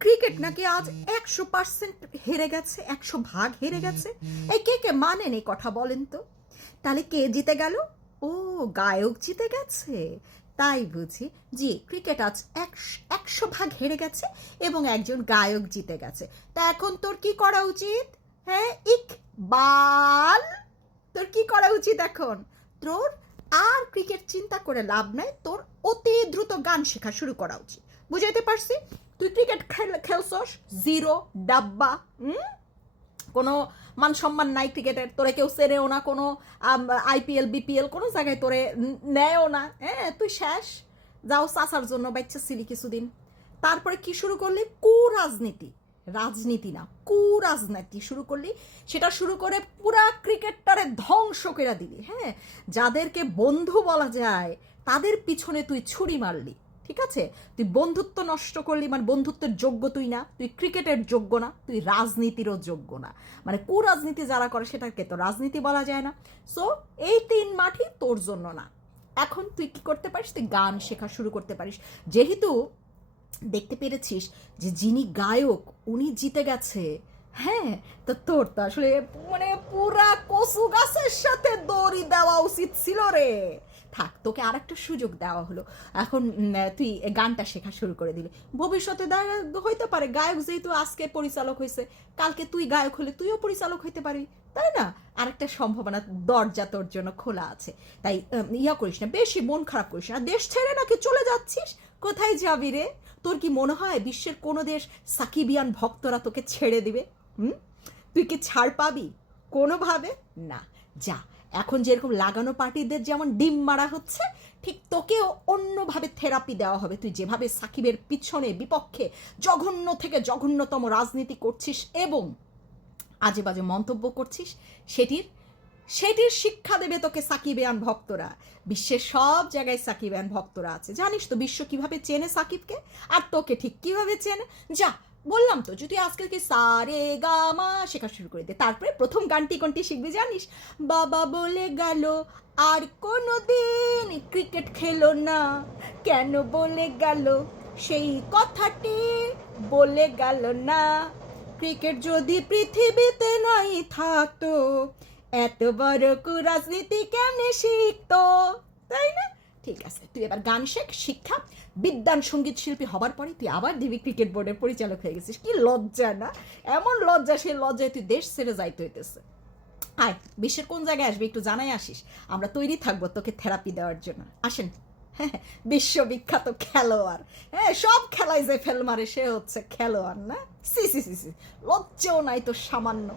Cricket নাকি আজ একশো পার্সেন্ট হেরে গেছে, একশো ভাগ হেরে গেছে? এই কে কে মানেন এই কথা বলেন তো? তাহলে কে জিতে গেল? ও, গায়ক জিতে গেছে। তাই বুঝি। জি, ক্রিকেট আজ একশ- ভাগ হেরে গেছে এবং একজন গায়ক জিতে গেছে। তা এখন তোর কি করা উচিত? হ্যাঁ ইক, বাল! তোর কি করা উচিত এখন? তোর আর ক্রিকেট চিন্তা করে লাভ নাই, তোর অতি দ্রুত গান শেখা শুরু করা উচিত। বুঝাইতে পারছি? তুই ক্রিকেট খেল, খেলছস? জিরো, ডাব্বা, হুম? কোনো মান সম্মান নাই ক্রিকেটের তোরে কেউ সেরেও না, কোনো আইপিএল বিপিএল কোনো জায়গায় তোরে নেয়ও না। হ্যাঁ তুই শেষ। যাও চাষার জন্য, বাচ্চা ছিলি কিছুদিন। তারপরে কি শুরু করলি? কু রাজনীতি। রাজনীতি না, কু রাজনীতি শুরু করলি। সেটা শুরু করে পুরা ক্রিকেটটারে ধ্বংস করে দিলি। হ্যাঁ যাদেরকে বন্ধু বলা যায়, তাদের পিছনে তুই ছুরি মারলি। ঠিক আছে? তুই বন্ধুত্ব নষ্ট করলি মানে বন্ধুত্বের যোগ্য তুই না। তুই ক্রিকেটের যোগ্য না, তুই রাজনীতিরও যোগ্য না। মানে কুরাজনীতি যারা করে সেটাকে তো রাজনীতি বলা যায় না। সো এই তিন মাঠই তোর জন্য না। এখন তুই কি করতে পারিস? তুই গান শেখা শুরু করতে পারিস। যেহেতু দেখতে পেরেছিস যে যিনি গায়ক, উনি জিতে গেছে। হ্যাঁ তো তোর তো আসলে মানে পুরা কচু গাছের সাথে দড়ি দেওয়া উচিত ছিল রে। থাক, তোকে আর একটা সুযোগ দেওয়া হলো। এখন তুই গানটা শেখা শুরু করে দিলি ভবিষ্যতে হইতে পারে, গায়ক যেহেতু আজকে পরিচালক হয়েছে কালকে তুই গায়ক হলে তুইও পরিচালক হইতে পারবি। তাই না? আরেকটা সম্ভাবনা, দরজা তোর জন্য খোলা আছে। তাই ইয়া করিস না, বেশি মন খারাপ করিস না। দেশ ছেড়ে নাকি চলে যাচ্ছিস? কোথায় যাবি রে? তোর কি মনে হয় বিশ্বের কোনো দেশ সাকিবিয়ান ভক্তরা তোকে ছেড়ে দিবে? হুম? তুই কি ছাড় পাবি? কোনোভাবে? না। যা এখন যেরকম লাগানো পার্টিদের যেমন ডিম মারা হচ্ছে, ঠিক তোকেও অন্যভাবে থেরাপি দেওয়া হবে। তুই যেভাবে সাকিবের পিছনে, বিপক্ষে জঘন্য থেকে জঘন্যতম রাজনীতি করছিস এবং আজে বাজে মন্তব্য করছিস, সেটির সেটির শিক্ষা দেবে তোকে সাকিবিয়ান ভক্তরা। বিশ্বের সব জায়গায় সাকিবিয়ান ভক্তরা আছে। জানিস তো বিশ্ব কীভাবে চেনে সাকিবকে? আর তোকে ঠিক কীভাবে চেনে? যা বললাম তো, যদি আজকে কি সারে গামা শেখা শুরু করে দে। তারপরে প্রথম গানটি কোনটি শিখবি জানিস? বাবা বলে গেল, আর কোনো দিন ক্রিকেট খেলো না। কেন বলে গেল? সেই কথাটি বলে গেল না। ক্রিকেট যদি পৃথিবীতে নাই থাকতো এত বড় রাজনীতি কেমনে শিখতো? তাই না? ঠিক আছে। তুই এবার গান শেখ, শিক্ষা, বিদ্যান, সংগীত শিল্পী হবার পরে তুই আবার দিবি ক্রিকেট বোর্ডের পরিচালক হয়ে গেছিস। কি লজ্জা না? এমন লজ্জা সেই লজ্জায় তুই দেশ ছেড়ে যাইতে হইতেছে। আয়, বিশ্বের কোন জায়গায় আসবে একটু জানাই আসিস। আমরা তৈরি থাকব তোকে থেরাপি দেওয়ার জন্য। আসেন। হ্যাঁ বিশ্ববিখ্যাত খেলোয়াড়। হ্যাঁ সব খেলায় যে ফেল মারে সে হচ্ছে খেলোয়াড়, না? সি সি সি সি। লজ্জাও নাই তো সামান্য।